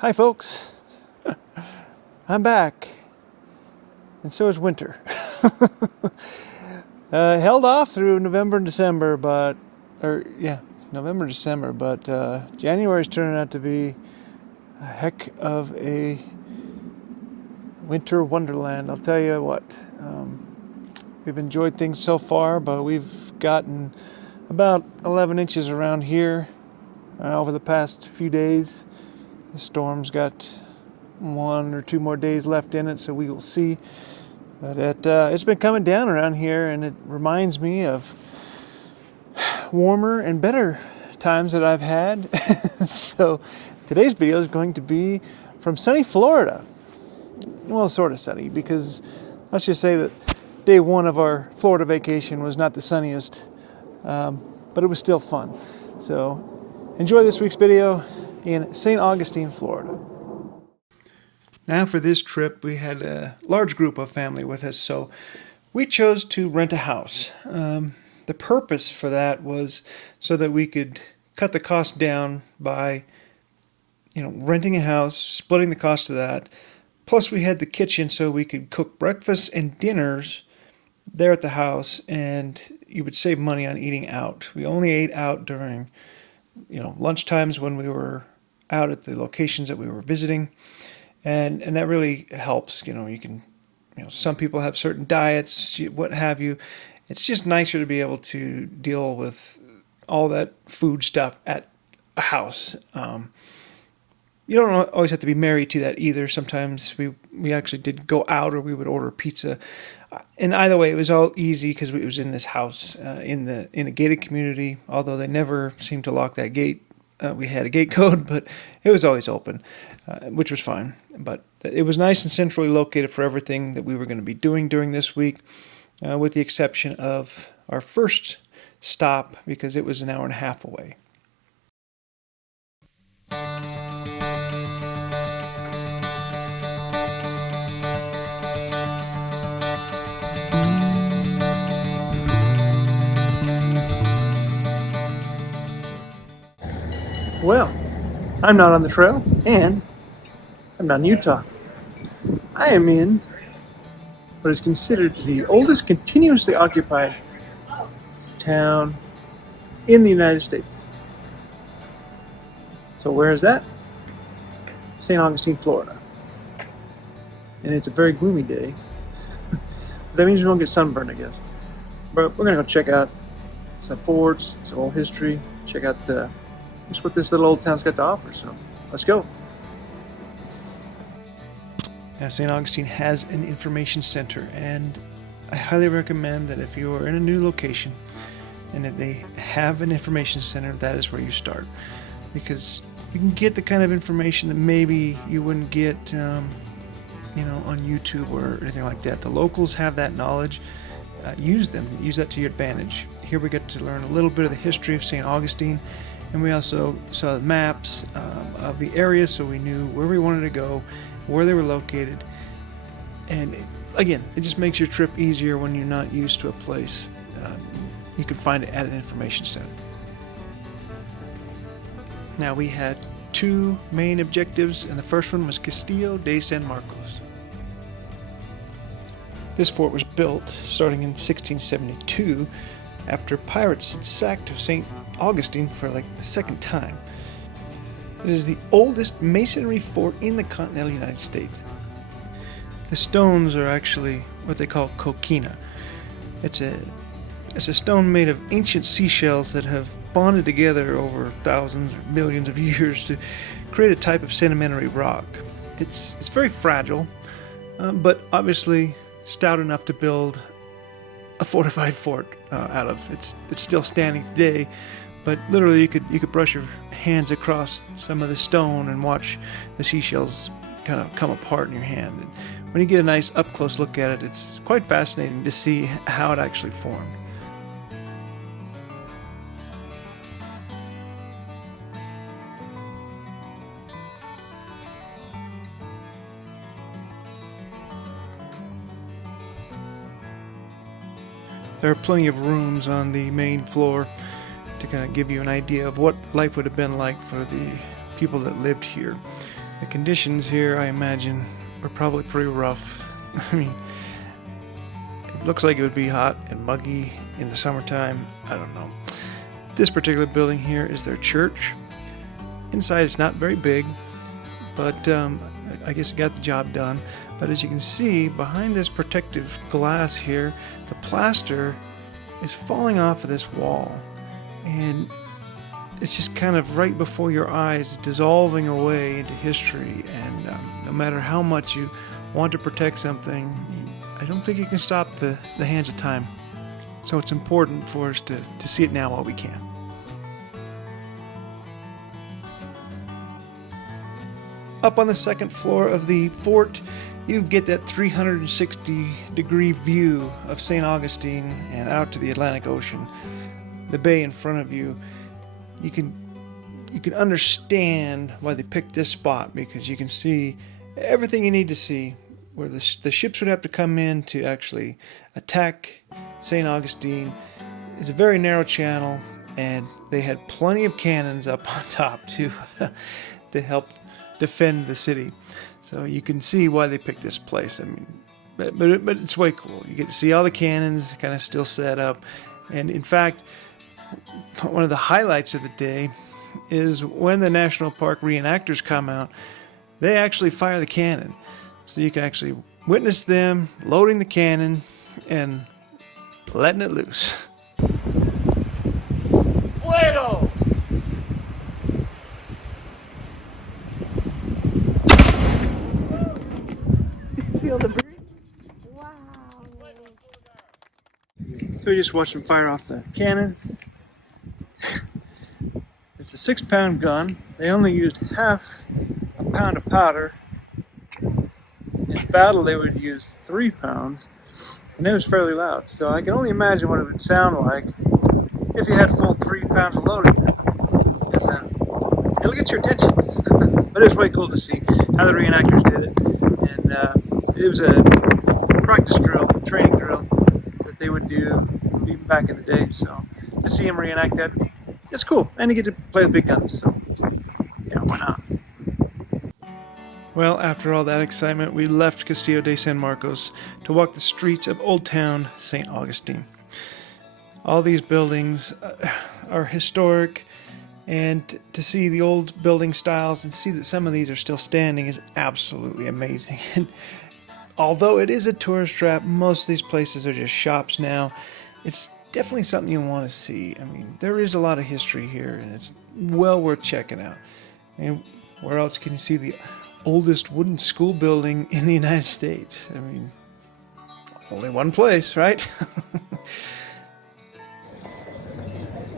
Hi folks, I'm back, and so is winter. Held off through November and December, November and December, but January's turning out to be a heck of a winter wonderland. I'll tell you what, we've enjoyed things so far, but we've gotten about 11 inches around here over the past few days. The storm's got 1 or 2 more days left in it, so we will see. But it's been coming down around here, and it reminds me of warmer and better times that I've had. So today's video is going to be from sunny Florida. Well, sort of sunny, because let's just say that day one of our Florida vacation was not the sunniest, but it was still fun. So enjoy this week's video in St. Augustine, Florida. Now for this trip, we had a large group of family with us, so we chose to rent a house. The purpose for that was so that we could cut the cost down by, renting a house, splitting the cost of that. Plus we had the kitchen so we could cook breakfast and dinners there at the house, and you would save money on eating out. We only ate out during, lunch times when we were out at the locations that we were visiting. And that really helps. Some people have certain diets, what have you. It's just nicer to be able to deal with all that food stuff at a house. You don't always have to be married to that either. Sometimes we actually did go out, or we would order pizza. And either way, it was all easy because it was in this house in a gated community. Although they never seemed to lock that gate. We had a gate code, but it was always open, which was fine. But it was nice and centrally located for everything that we were going to be doing during this week, with the exception of our first stop, because it was an hour and a half away. Well, I'm not on the trail, and I'm not in Utah. I am in what is considered the oldest continuously occupied town in the United States. So where is that? St. Augustine, Florida. And it's a very gloomy day. That means we won't get sunburned, I guess. But we're going to go check out some forts, some old history, check out just what this little old town's got to offer. So let's go. Now, St. Augustine has an information center, and I highly recommend that if you are in a new location and that they have an information center, that is where you start, because you can get the kind of information that maybe you wouldn't get on YouTube or anything like that. The locals have that knowledge. Use that to your advantage. Here we get to learn a little bit of the history of St. Augustine, and we also saw the maps of the area, so we knew where we wanted to go, where they were located. And again, it just makes your trip easier when you're not used to a place. You can find it at an information center. Now, we had 2 main objectives, and the first one was Castillo de San Marcos. This fort was built starting in 1672 after pirates had sacked St. Augustine for the second time. It is the oldest masonry fort in the continental United States. The stones are actually what they call coquina. It's a stone made of ancient seashells that have bonded together over thousands or millions of years to create a type of sedimentary rock. It's very fragile, but obviously stout enough to build a fortified fort out of. It's still standing today, but literally you could brush your hands across some of the stone and watch the seashells kind of come apart in your hand. And when you get a nice up-close look at it, it's quite fascinating to see how it actually formed. There are plenty of rooms on the main floor to kind of give you an idea of what life would have been like for the people that lived here. The conditions here, I imagine, are probably pretty rough. I mean, it looks like it would be hot and muggy in the summertime. I don't know. This particular building here is their church. Inside it's not very big, but I guess it got the job done. But as you can see, behind this protective glass here, the plaster is falling off of this wall. And it's just kind of right before your eyes, dissolving away into history. And no matter how much you want to protect something, I don't think you can stop the hands of time. So it's important for us to see it now while we can. Up on the second floor of the fort, you get that 360-degree view of St. Augustine and out to the Atlantic Ocean. The bay in front of you. You can understand why they picked this spot, because you can see everything you need to see. Where the ships would have to come in to actually attack St. Augustine. It's a very narrow channel, and they had plenty of cannons up on top to help defend the city. So you can see why they picked this place. I mean, but it's way cool. You get to see all the cannons kind of still set up. And in fact, one of the highlights of the day is when the National Park reenactors come out, they actually fire the cannon. So you can actually witness them loading the cannon and letting it loose. Fuego! Feel the breeze? Wow. So we just watched them fire off the cannon. It's a 6-pound gun. They only used half a pound of powder. In battle they would use 3 pounds, and it was fairly loud. So I can only imagine what it would sound like if you had full 3 pounds of loading. It'll get your attention. But it was way cool to see how the reenactors did it. And it was a practice drill, training drill that they would do even back in the day. So to see him reenact that, it's cool. And you get to play with big guns. So yeah, why not? Well, after all that excitement, we left Castillo de San Marcos to walk the streets of Old Town St. Augustine. All these buildings are historic, and to see the old building styles and see that some of these are still standing is absolutely amazing. And although it is a tourist trap, most of these places are just shops now. It's definitely something you want to see. I mean, there is a lot of history here, and it's well worth checking out. And where else can you see the oldest wooden school building in the United States? I mean, only one place, right?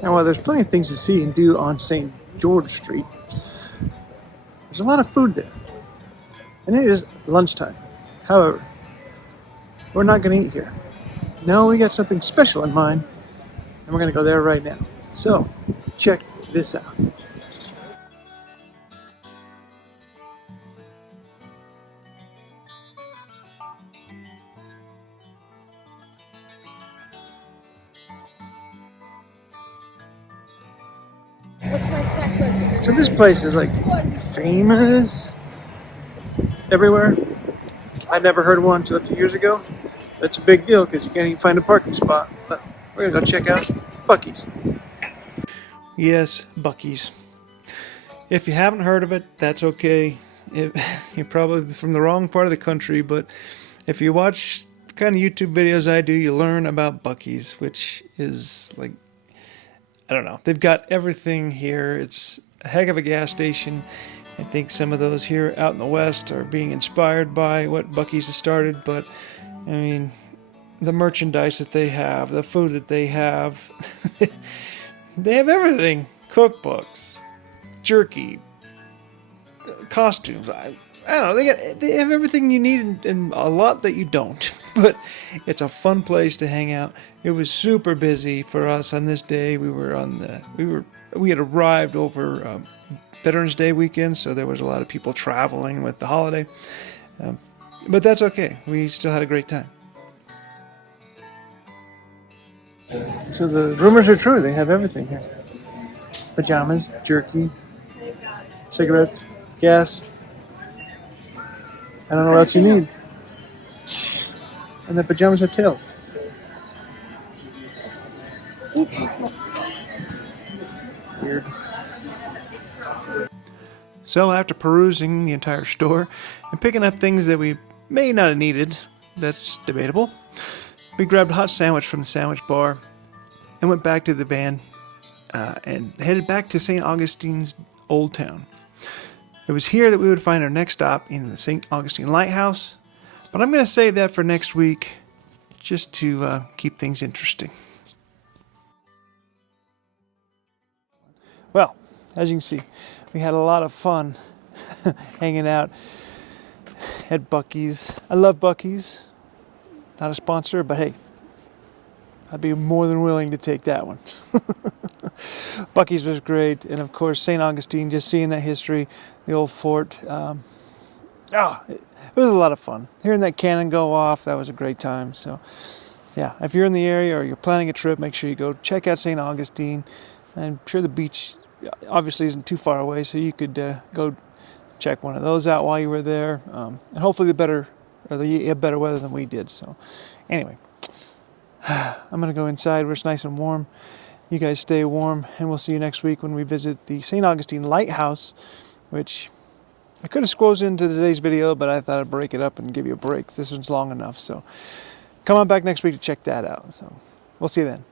Now, while there's plenty of things to see and do on St. George Street, there's a lot of food there. And it is lunchtime. However, we're not going to eat here. No, we got something special in mind, and we're going to go there right now. So, check this out. So this place is like famous everywhere. I'd never heard of one until a few years ago. That's a big deal because you can't even find a parking spot. But we're gonna go check out buc-ees. Yes, buc-ees. If you haven't heard of it, that's okay. You're probably from the wrong part of the country, but if you watch the kind of YouTube videos I do, you learn about buc-ees, which is like, I don't know. They've got everything here. It's a heck of a gas station. I think some of those here out in the West are being inspired by what buc-ees has started, but I mean, the merchandise that they have, the food that they have, they have everything. Cookbooks, jerky, costumes. I don't know. They have everything you need and a lot that you don't. But it's a fun place to hang out. It was super busy for us on this day. We had arrived over Veterans Day weekend, so there was a lot of people traveling with the holiday. But that's okay. We still had a great time. So the rumors are true. They have everything here. Pajamas, jerky, cigarettes, gas, I don't know what else you need. And the pajamas have tails. Weird. So after perusing the entire store and picking up things that we may not have needed, that's debatable, we grabbed a hot sandwich from the sandwich bar and went back to the van and headed back to St. Augustine's Old Town. It was here that we would find our next stop in the St. Augustine Lighthouse, but I'm going to save that for next week just to keep things interesting. Well, as you can see, we had a lot of fun hanging out at buc-ees. I love buc-ees. Not a sponsor, but hey, I'd be more than willing to take that one. buc-ees was great, and of course St. Augustine, just seeing that history, the old fort. It was a lot of fun. Hearing that cannon go off, that was a great time. So yeah, if you're in the area or you're planning a trip, make sure you go check out St. Augustine. I'm sure the beach obviously isn't too far away, so you could go check one of those out while you were there. And hopefully you have better weather than we did. So anyway, I'm going to go inside where it's nice and warm. You guys stay warm, and we'll see you next week when we visit the St. Augustine Lighthouse, which I could have squeezed into today's video, but I thought I'd break it up and give you a break. This one's long enough, so come on back next week to check that out. So we'll see you then.